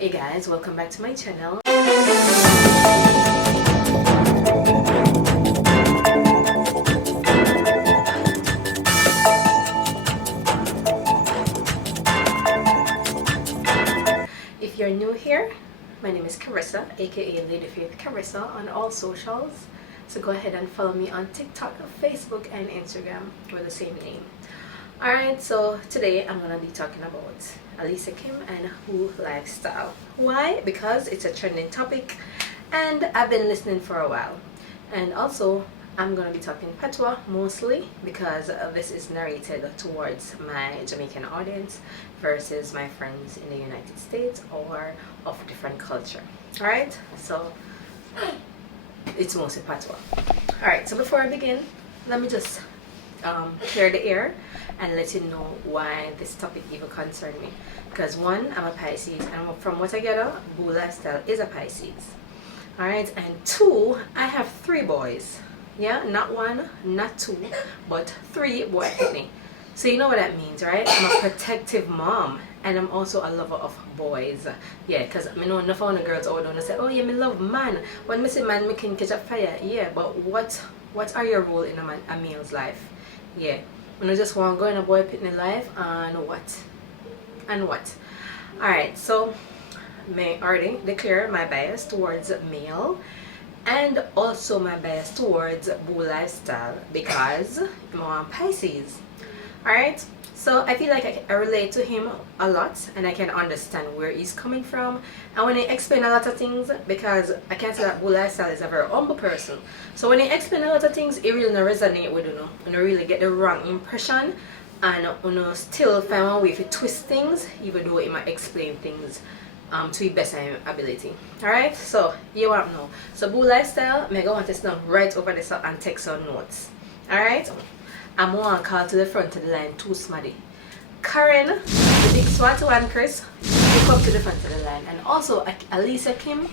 Hey guys, welcome back to my channel. If you're new here, my name is Carissa, aka Lady Faith Carissa on all socials. So go ahead and follow me on TikTok, Facebook, and Instagram with the same name. Alright, so today I'm going to be talking about Alicia Kim and Who lifestyle. Why? Because it's a trending topic and I've been listening for a while. And also, I'm going to be talking Patois mostly because this is narrated towards my Jamaican audience versus my friends in the United States or of different culture. Alright, so it's mostly Patois. Alright, so before I begin, let me just clear the air and let you know why this topic even concerned me. Because one, I'm a Pisces, and from what I gather, Who lifestyle is a Pisces. Alright, and two, I have 3 boys. Yeah, not 1, not 2, but 3 boy ethnic. So you know what that means, right? I'm a protective mom, and I'm also a lover of boys. Yeah, because I know enough of the girls out there say, oh yeah, me love man. When me say man, me can catch a fire. Yeah, but what are your role in a male's life? Yeah, when I just want to go in a boy picnic life and what? Alright, so may already declare my bias towards male and also my bias towards Who lifestyle because I'm a Pisces. Alright, so I feel like I relate to him a lot and I can understand where he's coming from, and when he explain a lot of things, because I can say that Who lifestyle is a very humble person, so when he explain a lot of things, it really resonate with you, and you really get the wrong impression, and you still find one way to twist things even though he might explain things to his best ability. Alright, so you want to know. So Who lifestyle, I'm going to stand right over this and take some notes. Alright, I'm going to call to the front of the line too smarty. Karen, the big swat one, Chris, you come to the front of the line. And also Alicia Kim,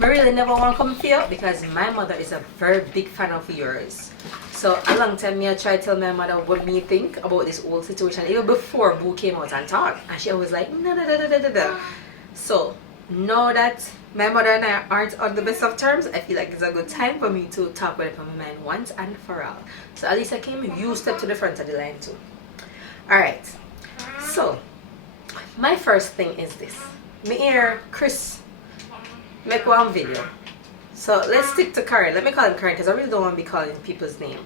I really never want to come for you because my mother is a very big fan of yours. So a long time I try to tell my mother what me think about this whole situation even before Boo came out and talked, and she was like no. So now that my mother and I aren't on the best of terms, I feel like it's a good time for me to talk with it from my mind once and for all. So Alicia Kim, you step to the front of the line too. Alright, so my first thing is this. Me hear Chris make one video. So let's stick to Karen. Let me call him Karen because I really don't want to be calling people's name.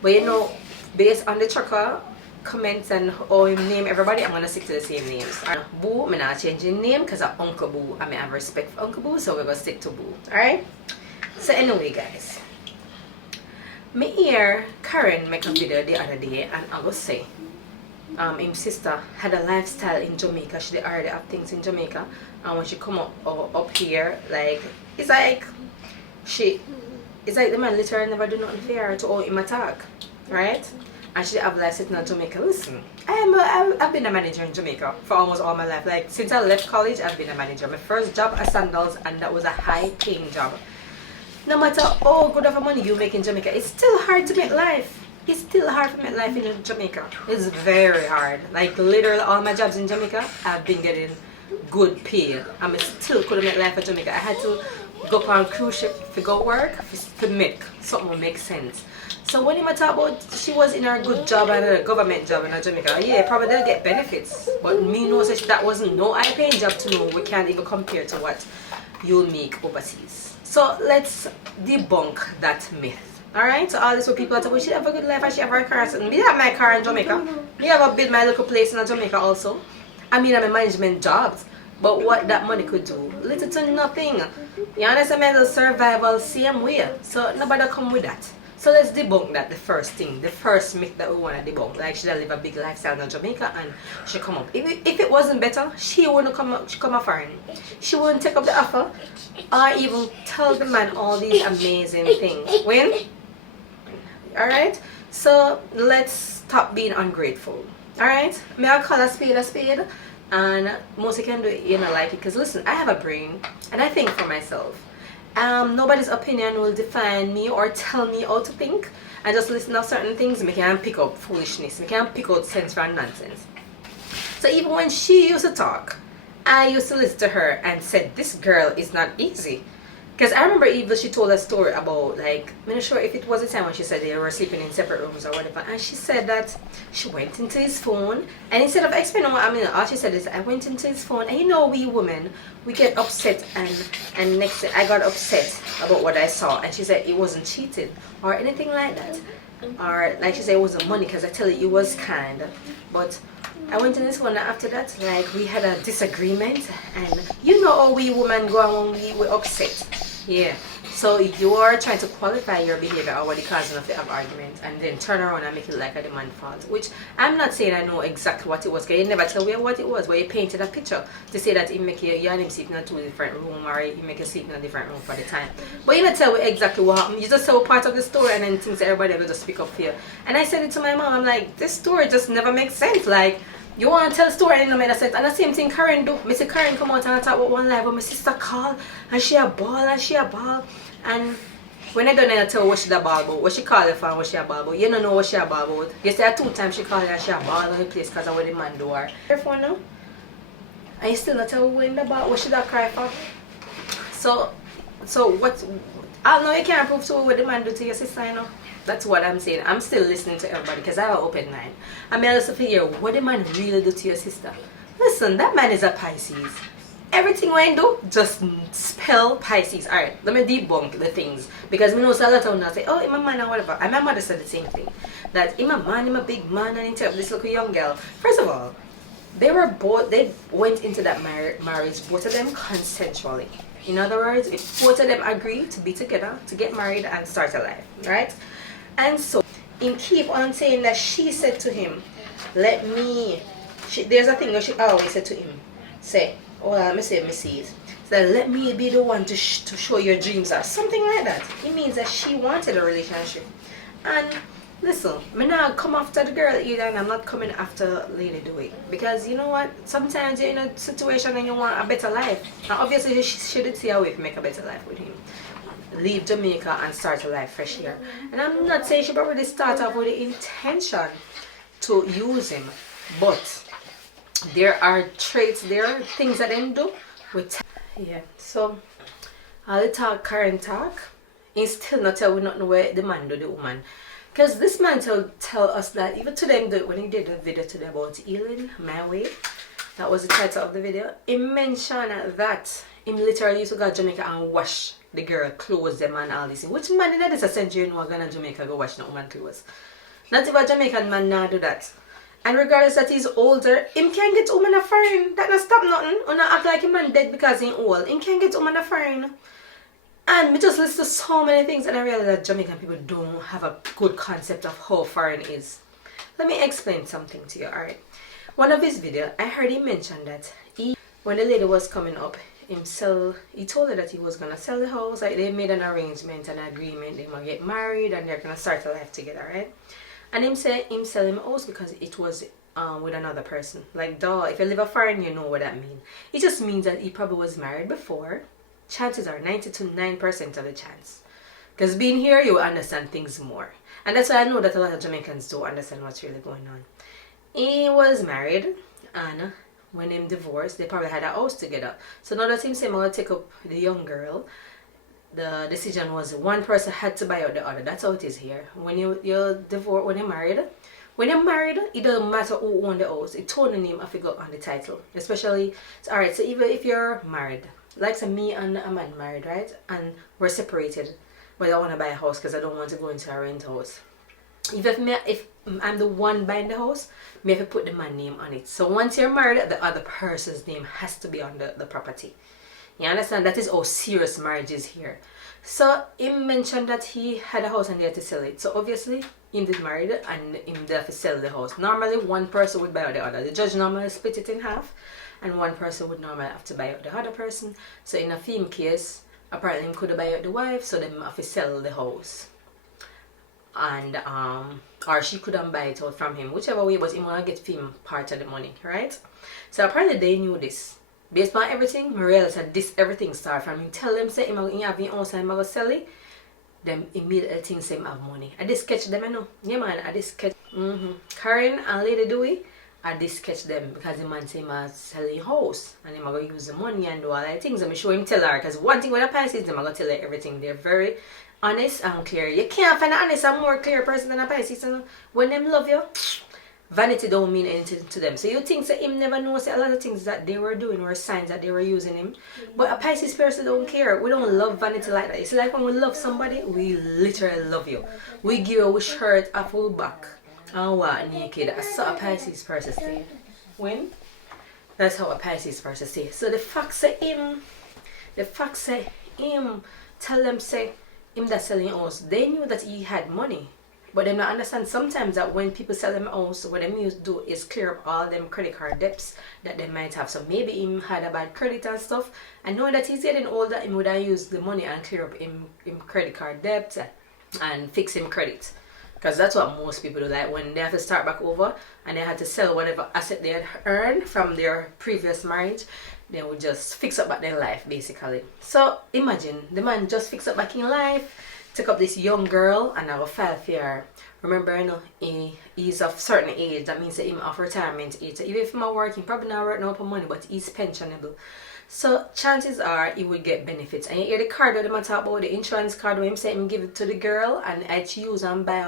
But you know, based on the trucker comments and how him name everybody, I'm gonna stick to the same names. Boo, I'm not changing name because I'm Uncle Boo. I mean, I have respect for Uncle Boo, so we're gonna stick to Boo. Alright? So anyway guys, me hear Karen make a video the other day and I was say his sister had a lifestyle in Jamaica. She did already have things in Jamaica, and when she come up here, like it's like the man literally never do nothing fair to all him attack, right? And she have like sitting in Jamaica. Listen, I've been a manager in Jamaica for almost all my life. Like since I left college, I've been a manager. My first job at Sandals, and that was a high-paying job. No matter how good of a money you make in Jamaica, it's still hard to make life. It's still hard to make life in Jamaica. It's very hard. Like literally all my jobs in Jamaica, I've been getting good pay. I still couldn't make life in Jamaica. I had to go on a cruise ship to go work to make something will make sense. So when you talk about she was in her good job and a government job in Jamaica, yeah, probably they'll get benefits. But me knows that that wasn't no high paying job to know. We can't even compare to what you'll make overseas. So let's debunk that myth. Alright, so all this what people are talking, she have a good life and she have her car. So me have my car in Jamaica. Me have a build my little place in Jamaica also. I mean I'm a management jobs. But what that money could do? Little to nothing. You understand, my little survival same way. So nobody come with that. So let's debunk that, the first thing, the first myth that we want to debunk. Like she live a big lifestyle in Jamaica and she come up. If it wasn't better, she wouldn't come up foreign. She wouldn't take up the offer or even tell the man all these amazing things. When? Alright? So let's stop being ungrateful. Alright? May I call a spade? And most you can do it, you know, like it. Because listen, I have a brain and I think for myself. Nobody's opinion will define me or tell me how to think. I just listen to certain things, I can't pick up foolishness, I can't pick out sense from nonsense. So even when she used to talk, I used to listen to her and said, this girl is not easy. Because I remember even she told a story about, like, I'm not sure if it was the time when she said they were sleeping in separate rooms or whatever. And she said that she went into his phone. And instead of explaining what I mean, all she said is, I went into his phone. And you know, we women, we get upset. And next day, I got upset about what I saw. And she said it wasn't cheating or anything like that. Or, like she said, it wasn't money. Because I tell you, it was kind. But I went in this one after that, like we had a disagreement, and you know how we women go when we upset. Yeah. So if you are trying to qualify your behavior or what it causing of the argument and then turn around and make it like a demand fault, which I'm not saying I know exactly what it was, because you never tell me what it was, but you painted a picture to say that it make you and him sleep in a two different room, or you make you sleep in a different room for the time. But you don't tell me exactly what happened. You just tell part of the story and then things that everybody will just pick up here. And I said it to my mom, I'm like, this story just never makes sense. Like, you want to tell a story and it don't make sense. And the same thing Karen do. I see Karen come out and I talk about one live, but my sister call and she a ball and she a ball. And when I don't know, I tell her what she a ball about, what she call her for and what she a ball about. You don't know what she a ball about. You say 2 times she call her and she a ball on the place because of what the man do her. Therefore now, and you still not tell her when the ball, what she da cry for. So what, I know you can't prove to what the man do to your sister, you know. That's what I'm saying. I'm still listening to everybody because I have an open mind. I mean, listen for hear what the man really do to your sister. Listen, that man is a Pisces. Everything I do, just spell Pisces. Alright, let me debunk the things. Because I know so a lot of them say, oh, I'm a man or whatever. And my mother said the same thing. That I'm a man, I'm a big man, and into this little young girl. First of all, they went into that marriage, both of them consensually. In other words, if both of them agree to be together, to get married and start a life, right? And so, him keep on saying that she said to him, let me, there's a thing that she always said to him, say, oh, let me say, Mrs. So let me be the one to show your dreams or something like that. It means that she wanted a relationship. And listen, I'm not come after the girl either, and I'm not coming after Lady Dewey. Because you know what, sometimes you're in a situation and you want a better life. And obviously she did see a way to make a better life with him. Leave Jamaica and start a life fresh here. And I'm not saying she probably start off with the intention to use him, but there are traits, there are things that they do with yeah. So all the talk, current talk, he still not tell we not know where the man do the woman. Because this man tell us that even to them when he did the video today about healing my way, that was the title of the video, he mentioned that he literally used to go to Jamaica and wash the girl clothes them and all this. Which man in this century you know gonna Jamaica go wash no woman clothes? Not even a Jamaican man now do that. And regardless that he's older, him can get woman a foreign. That not stop nothing. Or not act like a man dead because he's old. Him can get woman a foreign. And we just listen to so many things and I realize that Jamaican people don't have a good concept of how foreign is. Let me explain something to you, alright? One of his videos, I heard him mention that when the lady was coming up, he told her that he was gonna sell the house. Like they made an arrangement, an agreement, they might get married and they're gonna start a life together, right? And him sell him a house because it was with another person. Like duh, if you live a foreign, you know what that means. It just means that he probably was married before. Chances are 99% of the chance. Because being here, you will understand things more. And that's why I know that a lot of Jamaicans don't understand what's really going on. He was married, and when him divorced, they probably had a house together. So now that him saying I'm going to take up the young girl, the decision was one person had to buy out the other. That's how it is here. When you're divorced, when you're married, it doesn't matter who owned the house. It told the name of figure on the title. Especially, alright, so even if you're married, like so me and a man married, right? And we're separated, but I want to buy a house because I don't want to go into a rent house. If I'm the one buying the house, me have to put the man name on it. So once you're married, the other person's name has to be on the property. You understand? That is how serious marriage is here. So he mentioned that he had a house and he had to sell it. So obviously, he did married and he did have to sell the house. Normally, one person would buy out the other. The judge normally split it in half. And one person would normally have to buy out the other person. So in a film case, apparently he could buy out the wife, so they have to sell the house. And or she couldn't buy it out from him. Whichever way, but he want to get film part of the money, right? So apparently they knew this. Based on everything, I realized that everything started from him. Tell them say he have his house and he will sell it. Them immediately think say he have money. I just sketch them, I know. Yeah man, I just sketch. Karen and Lady Dewey I did sketch them because the man say him a selling house and him a go use the money and do all that things. And I show him tell her because one thing with a Pisces, them I go tell her everything. They're very honest and clear. You can't find an honest and more clear person than a Pisces. You know? When them love you, vanity don't mean anything to them. So you think that him never knows a lot of things that they were doing were signs that they were using him. But a Pisces person don't care. We don't love vanity like that. It's like when we love somebody, we literally love you. We give you a shirt off our back and walk naked. That's how a Pisces person say. When? That's how a Pisces person say. So the fact say him tell them say him that selling house, they knew that he had money. But they don't understand sometimes that when people sell them house, what they used to do is clear up all them credit card debts that they might have. So maybe him had a bad credit and stuff. And knowing that he's getting older, he would have used the money and clear up him credit card debts and fix him credit. Because that's what most people do. Like when they have to start back over and they had to sell whatever asset they had earned from their previous marriage, they would just fix up back their life basically. So imagine the man just fix up back in life, took up this young girl and I will file for her. Remember, you know, he's of certain age. That means that he's of retirement age. So even if he's not working, probably not working out for money, but he's pensionable. So chances are he would get benefits. And you hear the card that they talk about, the insurance card where him say him give it to the girl and I use and buy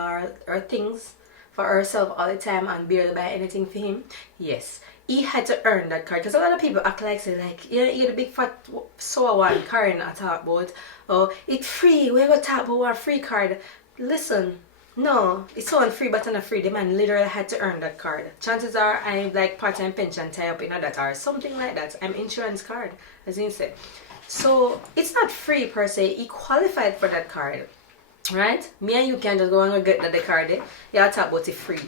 her things for herself all the time and barely buy anything for him. Yes, he had to earn that card. Because a lot of people act like, say, like, you know, you're the big fat sour one Karen I talk about. Oh, it's free. We're going to talk about our free card. Listen, no, it's so free but not free. The man literally had to earn that card. Chances are I'm like part-time pension tie up in that or something like that. I'm insurance card, as you said. So it's not free per se. He qualified for that card. Right? Me and you can just go and get the card. Yeah, talk about it free.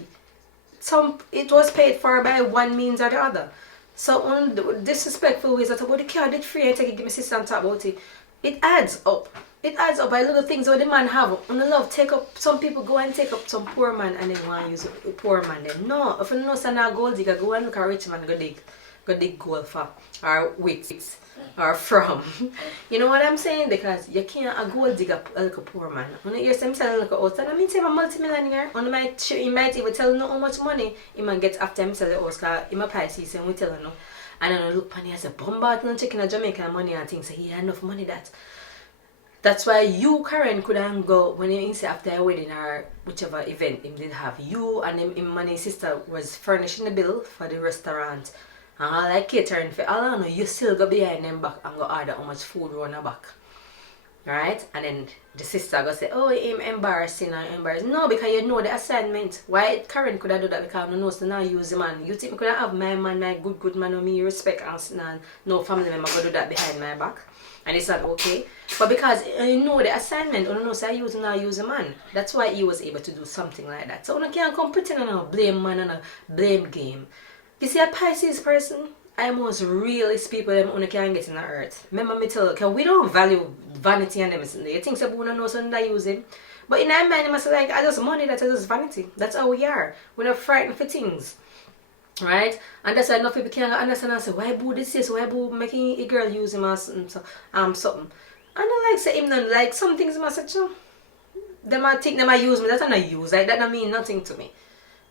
It was paid for by one means or the other. So on the disrespectful ways that about the card it free and take it, give me sister and talk about it. It adds up. It adds up by little things where the man have. On the love, take up, some people go and take up some poor man and then want to use a poor man then. No, if you know it's not gold digger, go and look at a rich man go dig gold for or with or from. You know what I'm saying? Because you can't a gold digger like a poor man. When you hear some selling like a house, that means he's a multi-millionaire. He might even tell you how much money he might get after him sell the house because he's a Pisces and we tell you no. And then I look upon him as a bombard and chicken a Jamaican money and things. So he had enough money that. That's why you, Karen, couldn't go when you say after a wedding or whichever event him did have. You and him and his sister was furnishing the bill for the restaurant. And all like catering for all I know, you still go behind them back and go order how much food run her back. Right? And then the sister go say, oh, him embarrassing or embarrassed. No, because you know the assignment. Why Karen could have do that because you know so now use the man. You think me could have my man, my good man on me respect and no family member could do that behind my back. And it's not okay. But because you know the assignment, you know, so I use a man. That's why he was able to do something like that. So you can't come pretend on a blame man and a blame game. You see a Pisces person, I most realist people them only can get in the earth. Remember me tell you, because we don't value vanity and them. You think so know something that use him. But in our mind, you must say like, I just money, that's just vanity. That's how we are. We're not frightened for things. Right? And that's why enough people can't understand and say, why boo this is, why boo making a girl use him as something. And I like say him none, like some things I say, them I think them I use me, that's not use, like that don't mean nothing to me.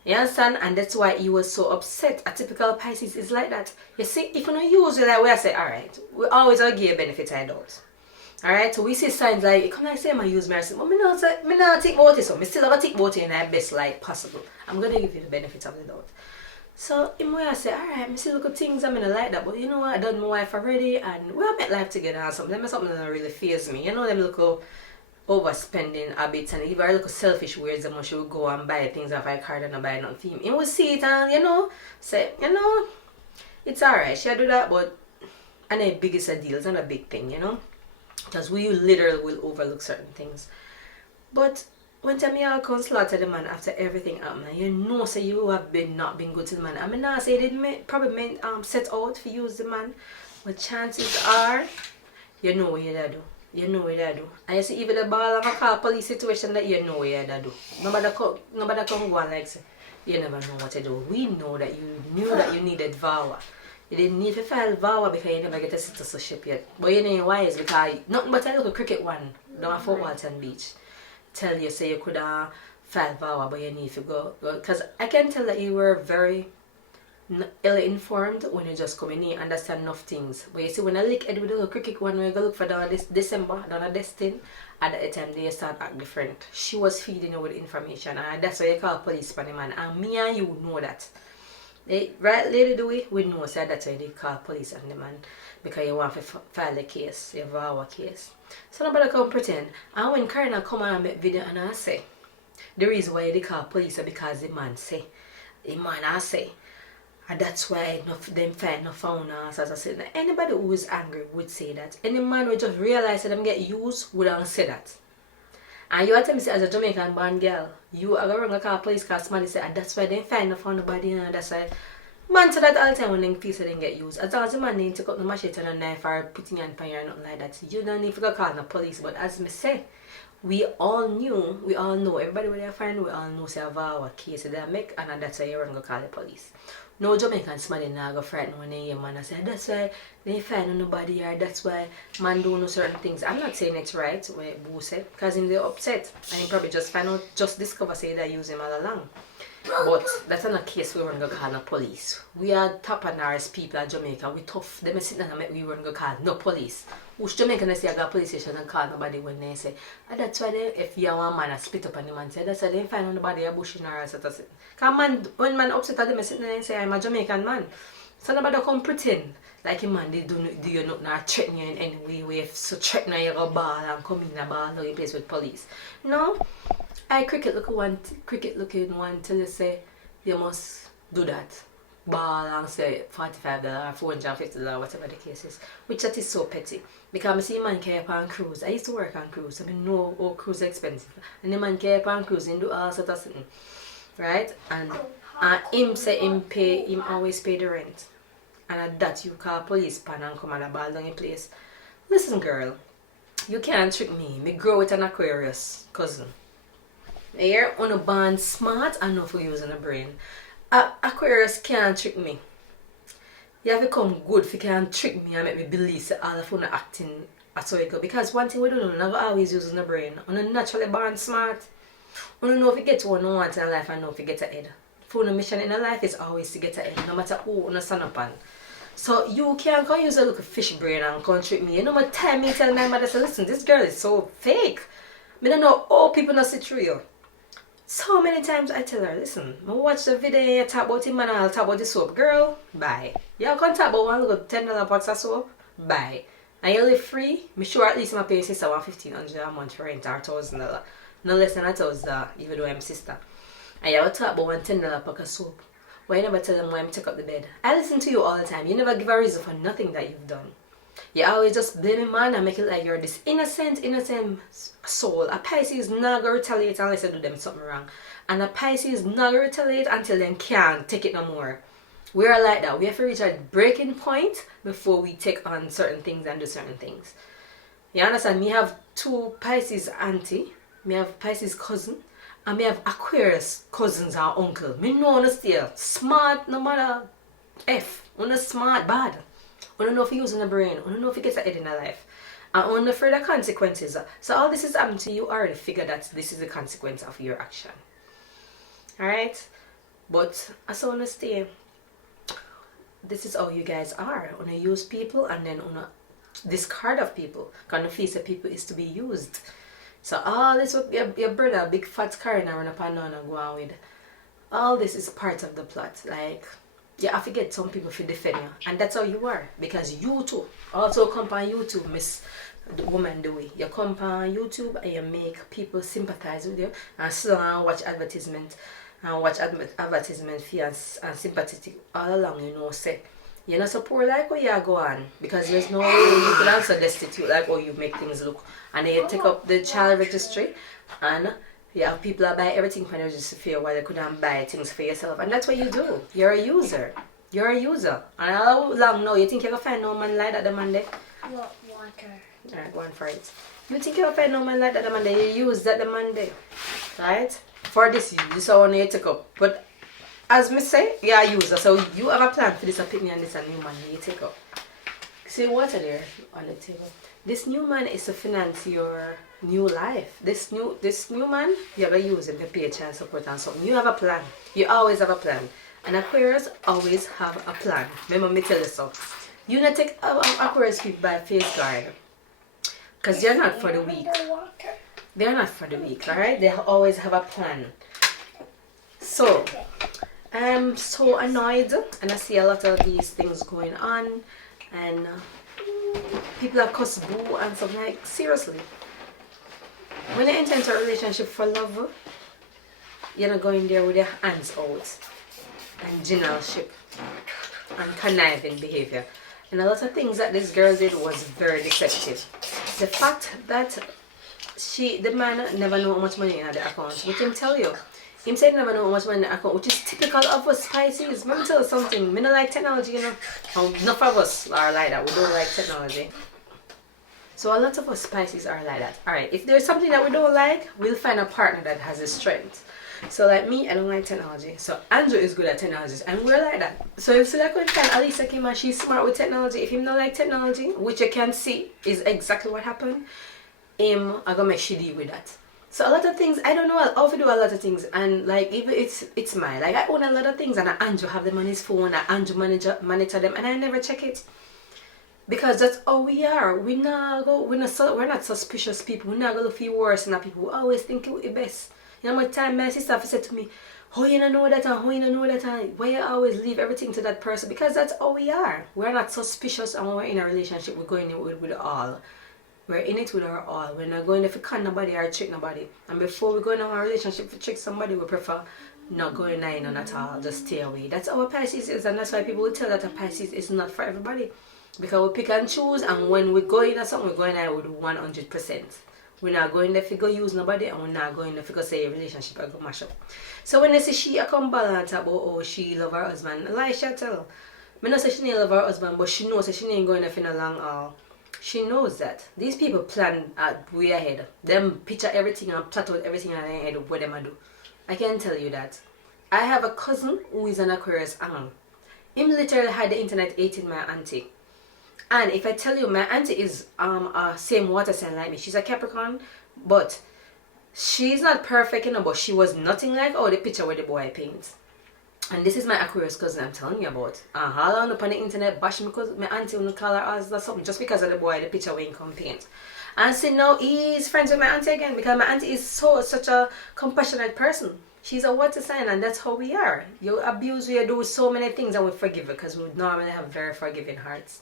You understand? And that's why he was so upset. A typical Pisces is like that. You see, if you don't use it like way I say, alright, we always give you benefits I don't. Alright, so we see signs like, you come like say I use me, I say, but me not think about it, so I still have to think about it in the best light possible. I'm gonna give you the benefits of the doubt. So in way I say, alright, I still look at things I'm gonna like that, but you know what, I done my wife already and we have met life together and something. Them something that really fears me. You know them little overspending habits and even our little selfish ways that she would go and buy things off her card and not buy nothing for him. He would see it and say, it's alright, she'll do that, but and the biggest deal, it's not a big thing, because we literally will overlook certain things. But when time you come slaughter the man after everything happened, say you have not been good to the man. I mean, not say they didn't probably set out to use the man, but chances are, you know what you do. You know what you do. And you see even the ball of a car police situation that you know what you do. Nobody come go and like say, you never know what to do. We know that you knew that you needed VAWA. You didn't need to file VAWA because you never get a citizenship yet. But you know why is because nothing but a little cricket one down at Fort Walton Beach tell you say you could file VAWA but you need to go. Because I can tell that you were very ill informed when you just come in here understand enough things. But you see, when I lick Ed with a little cricket one, we go look for down this December, down a Destin, at the time they start act different. She was feeding you with information, and that's why you call police for the man. And me and you know that. They, right, Lady Dewey, we know so that's why they call police on the man, because you want to file a case, you have our case. So nobody come pretend. And when Karina come and make video and I say, the reason why they call police is because the man say, I say. And that's why them find no found us. As I said, anybody who is angry would say that. Any man would just realize that them get used wouldn't say that. And you are telling me as a Jamaican born girl, you are going to call police because somebody say, and that's why they find no found nobody, and that's why man say that all the time when they feel so they get used. As long as the man didn't take up the machete and a knife or putting on fire or nothing like that, you don't need to go call the police. But as me say, we all know, everybody when they find, we all know say have our case they make, and that's why you're going to call the police. No Jamaican somebody now go frightened when they hear man and say that's why they find nobody, or that's why man don't know certain things. I'm not saying it's right what Boo said, because him they upset and he probably just find out, just discover say they use him all along. But that's not a case we weren't going to call no police. We are top and ours people at Jamaica. We tough. They may sit down and make we weren't going to call no police. Which Jamaican they say I got police station and call nobody when they say. And that's why they, if you are one man, split up and the man say, that's why they find nobody a bushing or else. Because man, when man upset at them, sit down and say, I'm a Jamaican man. So nobody come pretend like a man, they do you nothing or threaten you in any way. If so threaten you go ball and come in a ball or you place with police. No. I cricket looking one till you say you must do that. Ball and say $45, $450, whatever the case is. Which that is so petty. Because I see a man carry up on cruise. I used to work on cruise. I know how cruise is expensive. And the man carry up on cruise and do all sorts of things. Right? And him say him always pay the rent. And at that you call police pan and come and a ball down your place. Listen girl, you can't trick me. Me grow with an Aquarius cousin. Here, on a band smart and not for using a brain. Aquarius can't trick me. You have to come good if you can't trick me and make me believe that all of you are acting as so you go. Because one thing we don't know, we're not always using a brain. We're naturally born smart. We don't know if you get what you want in life and know if you get ahead. For the mission in life is always to get ahead, no matter who you stand up on. So you can't come use a little fish brain and come trick me. You know what time me tell my mother, say, listen, this girl is so fake. I don't know all people not see through you. So many times I tell her, listen, I watch the video and you talk about him and I'll talk about the soap. Girl, bye. You can talk about one little $10 box of soap, bye. And you live free, I'm sure at least my pay sister $1,500 a month for rent or $1,000. No less than $1,000 even though I'm sister. And you will talk about one $10 pack of soap. But you never tell them why I'm take up the bed. I listen to you all the time. You never give a reason for nothing that you've done. You always just blame a man and make it like you're this innocent soul. A Pisces not gonna retaliate unless you do them something wrong. And a Pisces not gonna retaliate until they can't take it no more. We are like that. We have to reach a breaking point before we take on certain things and do certain things. You understand? Me have two Pisces auntie, me have Pisces cousin, and me have Aquarius cousins or uncle. Me know on still smart no matter F. On smart bad. I don't know if you're using a brain. I don't know if you get ahead in your life. And on the further consequences. So all this is happening to you, you already figure that this is the consequence of your action. Alright? But I still want to stay. This is how you guys are. On use people and then on discard of people. Because the face of people is to be used. So all this what your brother, big fat Karen, run up and down and go on with. All this is part of the plot. Like, you have to get some people to defend you. And that's how you are. Because you too also come on YouTube, Miss Woman the Way. You come on YouTube and you make people sympathize with you and sit down and watch advertisement and watch advertisement for you and sympathetic all along, you know, say. You're not so poor like what you go on. Because there's no way you could also destitute like how you make things look. And then you take up the child registry and you have people that buy everything for you just to feel why they couldn't buy things for yourself. And that's what you do. You're a user. You're a user. And how long now you think you're going to find no man like that the man there? What water? Alright, go on for it. You think you're going to find no man like that the man there? You use that the man there. Right? For this use. This is one you take up. But as me say, you're a user. So you have a plan for this opinion and this a new man you take up. See water there on the table. This new man is to finance your new life. This new man, you're going to use him to pay child support and something. You have a plan. You always have a plan. And Aquarius always have a plan. Remember me tell you so. You not take Aquarius people by face guard. Because they're not for the weak. They're not for the weak, alright? They always have a plan. So, I'm so annoyed. And I see a lot of these things going on. And people are cuss boo and stuff. Like, seriously. When you enter into a relationship for love, you're not going there with your hands out. And generalship. And conniving behavior. And a lot of things that this girl did was very deceptive. The fact that the man never know how much money in the account. But him tell you. Him said never know how much money in the account, which is typical of us Pisces. Let me tell you something. Me don't like technology, you know. Enough of us are like that. We don't like technology. So a lot of us Pisces are like that. Alright, if there's something that we don't like, we'll find a partner that has the strength. So like me, I don't like technology. So Andrew is good at technology, and we're like that. So if you like when Alicia came and she's smart with technology, if him not like technology, which you can see is exactly what happened, I'm gonna make sure deal with that. So a lot of things, I don't know how to do a lot of things, and like even it's mine. Like I own a lot of things, and Andrew have them on his phone, and Andrew monitor them, and I never check it. Because that's how we are. We're not suspicious people. We're not gonna feel worse than people. We always think we're the best. You know my time my sister said to me, "Oh, you don't know that, and oh, you don't know that, and why you always leave everything to that person?" Because that's how we are. We're not suspicious, and when we're in a relationship, we're going in with all. We're in it with our all. We're not going there to con nobody or trick nobody. And before we go in a relationship to trick somebody, we prefer not going in on at all. Just stay away. That's how a Pisces is, and that's why people will tell that a Pisces is not for everybody. Because we pick and choose, and when we go in or something, we're going there with 100%. We're not going there to go use nobody, and we're not going there to go say a relationship or go mash up. So when they say she come balance about oh she love her husband, Alicia tell her. I not say she didn't love her husband, but she knows that she ain't going there for no long haul. She knows that. These people plan way ahead. Them picture everything and plot out everything in their head what them do. I can tell you that. I have a cousin who is an Aquarius angle. Him literally had the internet 18 my auntie. And if I tell you, my auntie is same water sign like me. She's a Capricorn, but she's not perfect, you know, but she was nothing like the picture where the boy paints. And this is my Aquarius cousin I'm telling you about. All on up on the internet, bash me because my auntie will call her as or something just because of the boy, the picture where he come paint. And see now he's friends with my auntie again because my auntie is such a compassionate person. She's a water sign, and that's how we are. You abuse, we do so many things, and we forgive her because we normally have very forgiving hearts.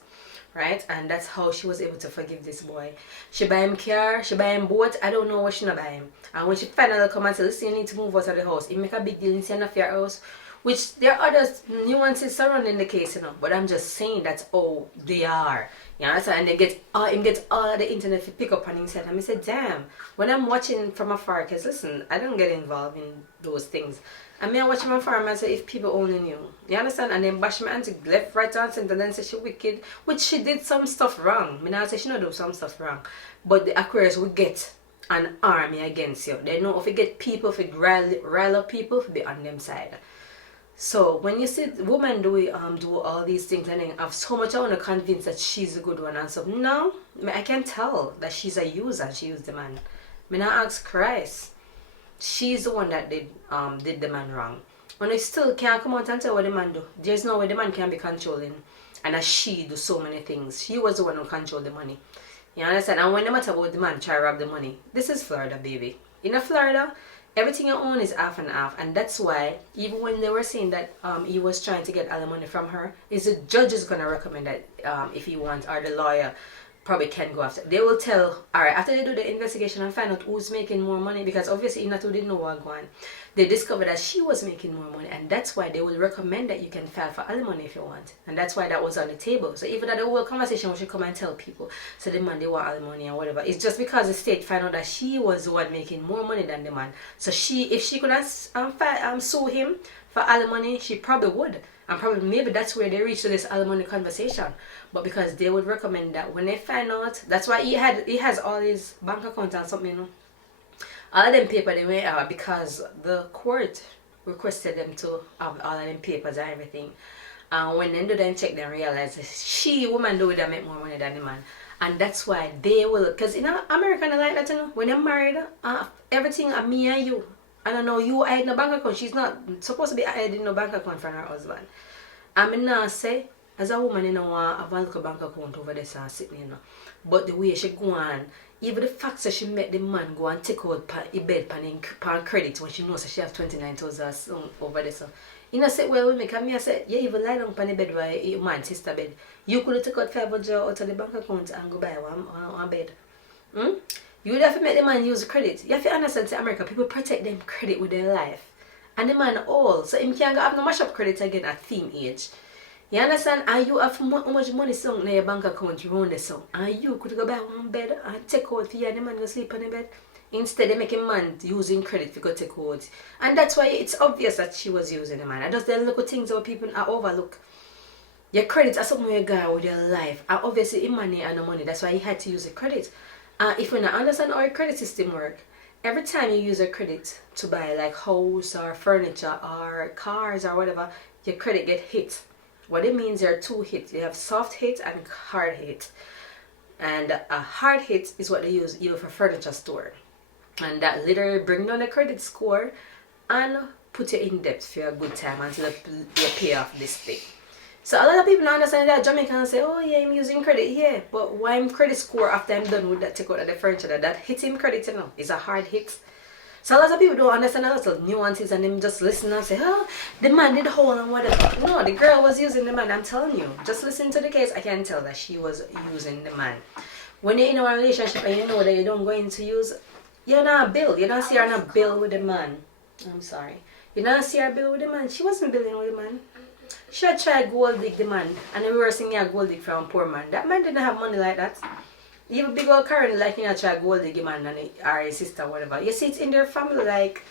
Right? And that's how she was able to forgive this boy. She buy him car, she buy him boat, I don't know what she not buy him. And when she finally come and say, listen, you need to move out of the house, it make a big deal in saying of your house. Which there are other nuances surrounding the case, you know. But I'm just saying that's how they are. You understand? And they get all of the internet to pick up on himself. And I said, damn, when I'm watching from afar, because listen, I don't get involved in those things. I mean, I watch my farm and say, if people only knew. You understand? And then bash my auntie left, right, and center, and then say she wicked. Which she did some stuff wrong. I mean, I say she not do some stuff wrong. But the Aquarius will get an army against you. They know if you get people, if you rile up people, if be on them side. So when you see women do all these things and then have so much I want to convince that she's a good one and stuff. No, I can tell that she's a user. She used the man. I ask Christ. She's the one that did the man wrong. When I still can't come out and tell what the man do. There's no way the man can be controlling. And as she do so many things. She was the one who controlled the money. You understand? And when the matter about the man try to rob the money. This is Florida, baby. In Florida, everything you own is half and half. And that's why, even when they were saying that he was trying to get all the money from her, is the judge is going to recommend that if he wants, or the lawyer probably can go after. They will tell, alright, after they do the investigation and find out who's making more money, because obviously not who didn't know what going on, they discovered that she was making more money, and that's why they will recommend that you can file for alimony if you want. And that's why that was on the table. So even that the whole conversation we should come and tell people, so the man they want alimony or whatever, it's just because the state found out that she was the one making more money than the man. So if she could have sue him for alimony, she probably would. And probably maybe that's where they reached to this alimony conversation. But because they would recommend that when they find out, that's why he has all his bank accounts and something, you know. All of them papers they may have because the court requested them to have all of them papers and everything. And when they do them check, they realize woman do that make more money than the man. And that's why they will, because in America they like that, you know, when they're married, everything are me and you. I don't know, you hide no bank account. She's not supposed to be hiding no bank account from her husband. I mean, now say, as a woman, you know, I have a little bank account over there, so I'm sitting, you know. But the way she go on, even the fact that she met the man go and take out a bed pan credit when she knows that she have 29,000 over there, so. You know, say, well, me come here, say, you even lie down on the bed where your man, sister bed. You could take out 500 out of the bank account and go buy one bed. Hmm? You would have to make the man use credit. You have to understand, say, America, people protect them credit with their life. And the man all. So him can't have no mash up credit again at teen age. You understand? And you have how much money sunk in your bank account around the song. And you could go buy one bed and take out for you and the man go sleep on the bed. Instead, they make a man using credit to go take out. And that's why it's obvious that she was using the man. And just the little things that people are overlook. Your credit are something you got with your life. And obviously, in money and no money. That's why you had to use a credit. If you don't understand how your credit system works, every time you use a credit to buy like house or furniture or cars or whatever, your credit get hit. What it means, there are two hits. You have soft hit and hard hit. And a hard hit is what they use even for furniture store. And that literally bring down the credit score and put you in debt for a good time until you pay off this thing. So a lot of people don't understand that. Jamaicans say, oh yeah, I'm using credit, yeah. But why I'm credit score after I'm done with that take out of the furniture, that hit him credit, you know, is a hard hit. So a lot of people don't understand a lot of nuances and them just listen and say, oh, the man did hold and whatever. No, the girl was using the man, I'm telling you. Just listen to the case, I can tell that she was using the man. When you're in a relationship and you know that you don't go into use, you're not a bill. You don't see her on a bill with the man. I'm sorry. You don't see her bill with the man. She wasn't billing with the man. She had tried gold dig the man. And we were singing a gold dig from a poor man. That man didn't have money like that. Even big old Karen like you know try gold dig the man and or his sister or whatever. You see it's in their family like,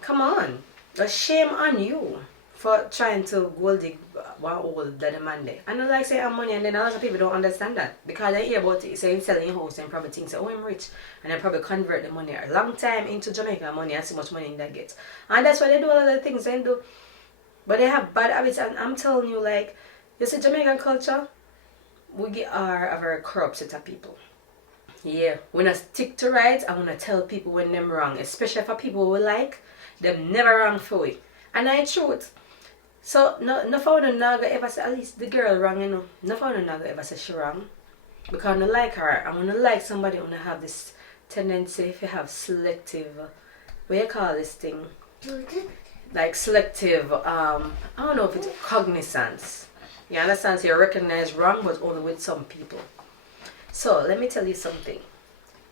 come on. A shame on you for trying to gold dig one old that the man there. And I like say I'm money and then a lot of people don't understand that. Because they hear about it, saying selling your house and probably think say, oh I'm rich. And they probably convert the money a long time into Jamaican money and see much money that gets. And that's why they do a lot of things they do. But they have bad habits and I'm telling you like, you see Jamaican culture, we are a very corrupt set of people. Yeah, when I stick to right, I want to tell people when them wrong. Especially for people who like, them never wrong for it. And I truth. So, no for no naga ever say, at least the girl wrong, you know. No for no naga ever say she wrong. Because I don't like her. I want to like somebody who have this tendency if you have selective, what you call this thing? Like selective, I don't know if it's cognizance. You understand? So you recognize wrong, but only with some people. So, let me tell you something.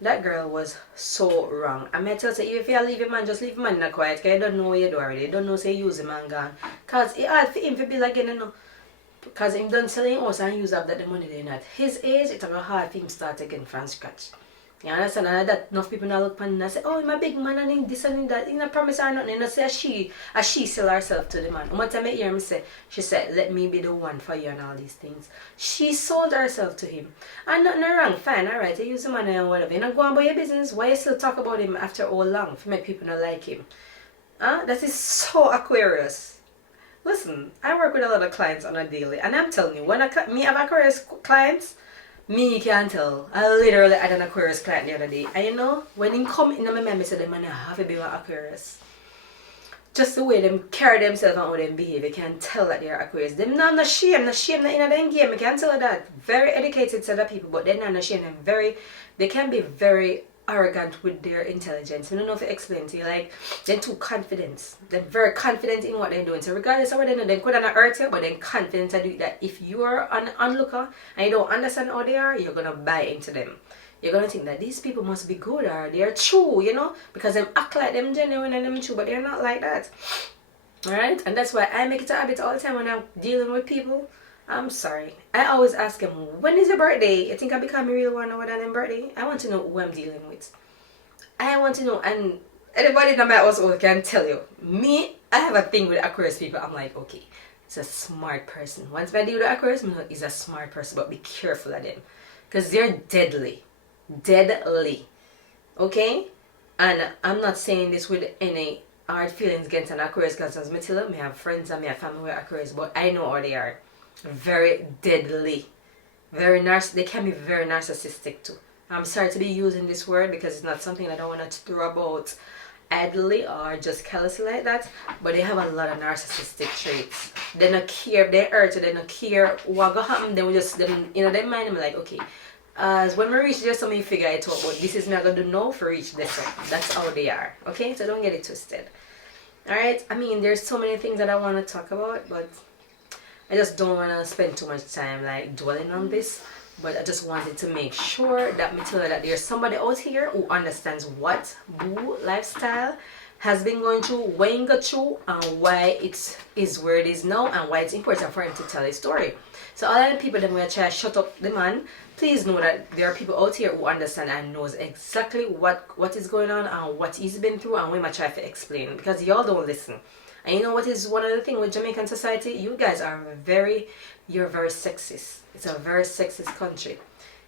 That girl was so wrong. I might tell you, if you leave a man, just leave a man in a quiet, because you don't know what you do already. You don't know say you use him and gone. Because it's hard for him to be like, you know. Because him done selling house and use up that the money they're at his age, it's hard for him to start again from scratch. You understand? And that enough people now look upon him and say, oh, I'm a big man and in this and in that. You know, promise her nothing. You know, say as she sell herself to the man. One time I hear him say, she said, let me be the one for you and all these things. She sold herself to him. And nothing wrong, fine, alright, you use the money and whatever. You know, go on about your business. Why you still talk about him after all long to make people not like him? That is so Aquarius. Listen, I work with a lot of clients on a daily. And I'm telling you, when me have Aquarius clients, me can't tell. I literally had an Aquarius client the other day. And you know, when him come in my memory, say, the man have to be an Aquarius. Just the way them carry themselves and how them behave, you can tell that they're Aquarius. Them not shame, not in the game. You can tell that. Very educated set of people, but they're not shame. They can be very arrogant with their intelligence. I don't know if I explain to you, like, they're too confident. They're very confident in what they're doing. So regardless of what they know, they could not hurt you, but they're confident to do that. If you are an onlooker and you don't understand how they are, you're going to buy into them. You're going to think that these people must be good or they're true, you know, because they act like them genuine and them true, but they're not like that. Alright? And that's why I make it a habit all the time when I'm dealing with people. I'm sorry. I always ask them, when is your birthday? You think I become a real one or what than birthday? I want to know who I'm dealing with. I want to know, and anybody in my household can tell you. Me, I have a thing with Aquarius people. I'm like, okay, it's a smart person. Once I deal with Aquarius, I know he's a smart person, but be careful of them. Because they're deadly. Deadly. Okay? And I'm not saying this with any hard feelings against an Aquarius, because as Matilda, I have friends and I have family with Aquarius, but I know how they are. Very deadly. They can be very narcissistic too. I'm sorry to be using this word because it's not something that I want to throw about idly or just carelessly like that, but they have a lot of narcissistic traits. They don't care if they hurt you, they don't care what go happen. They will just them their mind. I'm like, okay, as when we reach there, somebody figure it out. But this is not gonna do no for reach this one. That's how they are. Okay, so don't get it twisted. All right. I mean, there's so many things that I want to talk about, but I just don't want to spend too much time like dwelling on this. But I just wanted to make sure that me tell you that there's somebody out here who understands what boo lifestyle has been going through, when it got through, and why it is where it is now, and why it's important for him to tell his story. So all of the people that will try to shut up the man, please know that there are people out here who understand and knows exactly what is going on and what he's been through, and we might try to explain, because y'all don't listen. And you know what is one of the things with Jamaican society? You guys are you're very sexist. It's a very sexist country.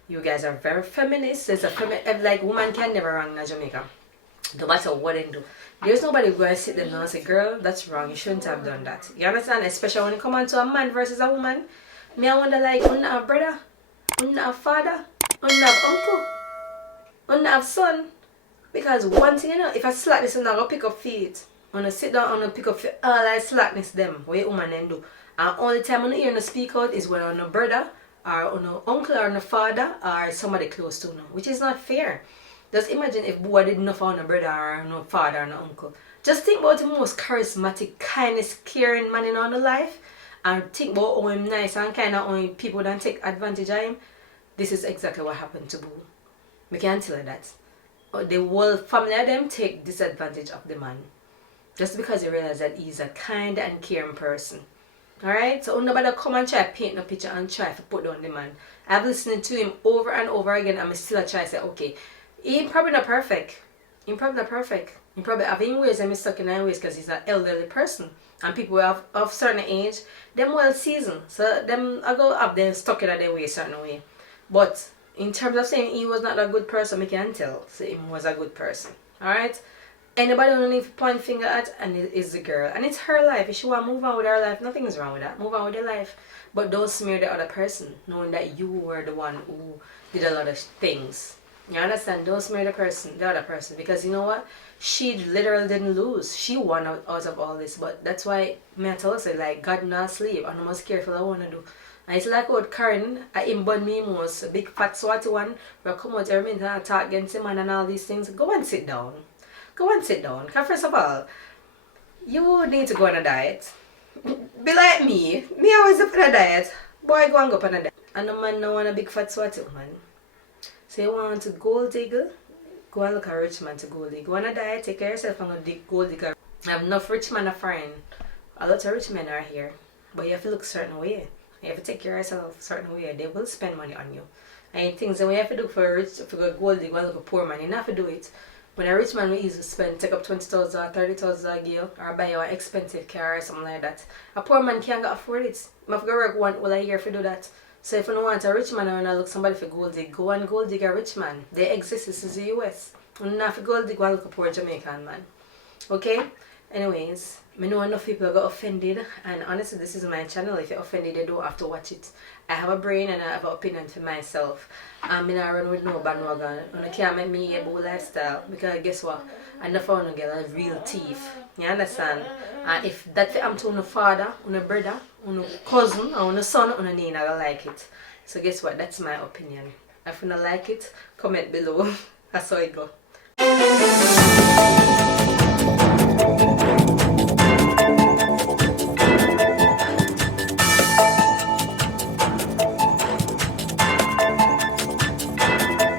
You guys are very feminist. It's a like woman can never wrong in Jamaica. No matter what they do. There's nobody going to sit there and say, girl, that's wrong. You shouldn't have done that. You understand? Especially when it comes on to a man versus a woman. Me, I wonder like, you not have brother? You not have father? You not have uncle? You not have son? Because one thing, if I slap this, I'm not going to pick up feet. When I sit down and pick up all that slackness them, what a woman then do. And only time I hear no speak out is when on a brother or on an uncle or on a father or somebody close to them, which is not fair. Just imagine if boy did enough on a brother or no father or no uncle. Just think about the most charismatic, kindest, caring man in all the life, and think about how him nice and kind of how people don't take advantage of him. This is exactly what happened to Boo. We can't tell you that. The whole family of them take disadvantage of the man. Just because you realize that he's a kind and caring person. Alright? So nobody come and try to paint no picture and try to put down the man. I've listened to him over and over again, and I still try to say, okay, he probably not perfect. He probably not perfect. He probably have in ways and stuck in ways because he's an elderly person. And people who have of certain age, them well seasoned. So them I go have them stuck in their way certain way. But in terms of saying he was not a good person, I can tell. So he was a good person. Alright? Anybody who need to point finger at, and it is the girl, and it's her life. If she want to move on with her life, nothing is wrong with that. Move on with your life, but don't smear the other person, knowing that you were the one who did a lot of things. You understand? Don't smear the other person, because you know what? She literally didn't lose. She won out of all this. But that's why me I tell her, like, God not sleep, and I must careful I want to do. And it's like what Karen, I him born me most a big fat swatty one, where come out every minute and talk against him and all these things. Go and sit down. Go and sit down. Because first of all, you need to go on a diet. Be like me. Me always up on a diet. Boy, go and go on a diet. And the man no want a big fat swatty woman. So you want to gold digger? Go and look at a rich man to gold dig. Go on a diet, take care of yourself and go dig gold digger. I have enough rich men a friend. A lot of rich men are here. But you have to look a certain way. You have to take care of yourself a certain way. They will spend money on you. And things that we have to do for a rich, for a gold digger, look a poor man, you don't have to do it. When a rich man will easily spend, take up 20,000 or 30,000 a year, or buy you an expensive car or something like that. A poor man can't afford it. You have to work one whole year to do that. So if you don't want a rich man or look somebody for gold dig, go and gold dig a rich man. They exist. This is the US. You don't have to gold dig, go and look a poor Jamaican man. Okay? Anyways, I know enough people got offended, and honestly this is my channel. If you're offended, you don't have to watch it. I have a brain and I have an opinion for myself. I'm not run with no bandwagon. You can't make me a boo lifestyle, because guess what? I never want to get a real thief. You understand? And if that I'm to a father, a brother, a cousin, or a son, or a name, I don't like it. So guess what? That's my opinion. If you don't like it, comment below. That's how it go.